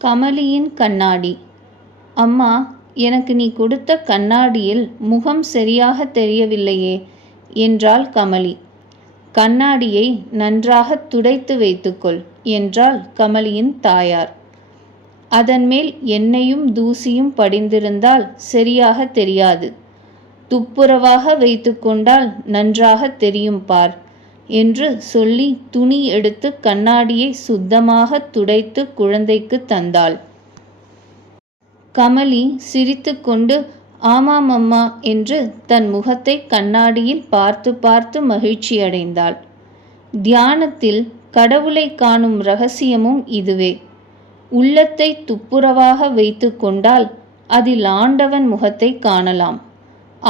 கமலியின் கண்ணாடி. அம்மா, எனக்கு நீ கொடுத்த கண்ணாடியில் முகம் சரியாக தெரியவில்லையே என்றாள் கமலி. கண்ணாடியை நன்றாக துடைத்து வைத்துக்கொள் என்றாள் கமலியின் தாயார். அதன்மேல் எண்ணெயும் தூசியும் படிந்திருந்தால் சரியாக தெரியாது. துப்புரவாக வைத்து கொண்டால் நன்றாக தெரியும் பார் என்று சொல்லி துணி எடுத்து கண்ணாடியை சுத்தமாக துடைத்து குழந்தைக்கு தந்தாள். கமலி சிரித்துக்கொண்டு ஆமாம் அம்மா என்று தன் முகத்தை கண்ணாடியில் பார்த்து பார்த்து மகிழ்ச்சியடைந்தாள். தியானத்தில் கடவுளை காணும் இரகசியமும் இதுவே. உள்ளத்தை துப்புரவாக வைத்து கொண்டால் அதில் ஆண்டவன் முகத்தை காணலாம்.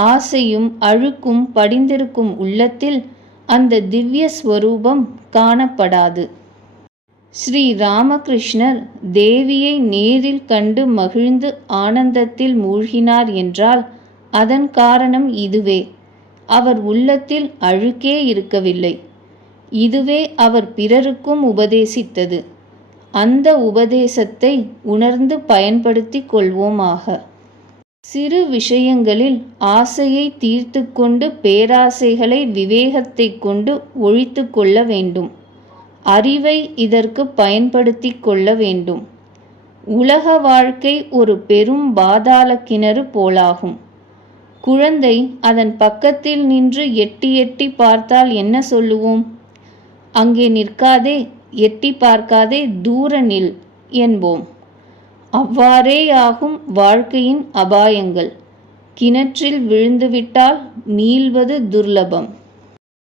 ஆசையும் அழுக்கும் படிந்திருக்கும் உள்ளத்தில் அந்த திவ்ய ஸ்வரூபம் காணப்படாது. ஸ்ரீ ராமகிருஷ்ணர் தேவியை நேரில் கண்டு மகிழ்ந்து ஆனந்தத்தில் மூழ்கினார் என்றால் அதன் காரணம் இதுவே. அவர் உள்ளத்தில் அழுக்கே இருக்கவில்லை. இதுவே அவர் பிறருக்கும் உபதேசித்தது. அந்த உபதேசத்தை உணர்ந்து பயன்படுத்தி கொள்வோமாக. சிறு விஷயங்களில் ஆசையை தீர்த்து கொண்டு பேராசைகளை விவேகத்தை கொண்டு ஒழித்து கொள்ள வேண்டும். அறிவை இதற்கு பயன்படுத்தி கொள்ள வேண்டும். உலக வாழ்க்கை ஒரு பெரும் பாதாள கிணறு போலாகும். குழந்தை அதன் பக்கத்தில் நின்று எட்டி எட்டி பார்த்தால் என்ன சொல்லுவோம்? அங்கே நிற்காதே, எட்டி பார்க்காதே, தூர நில் என்போம். அவ்வாறேயாகும் வாழ்க்கையின் அபாயங்கள். கிணற்றில் விழுந்துவிட்டால் மீள்வது துர்லபம்.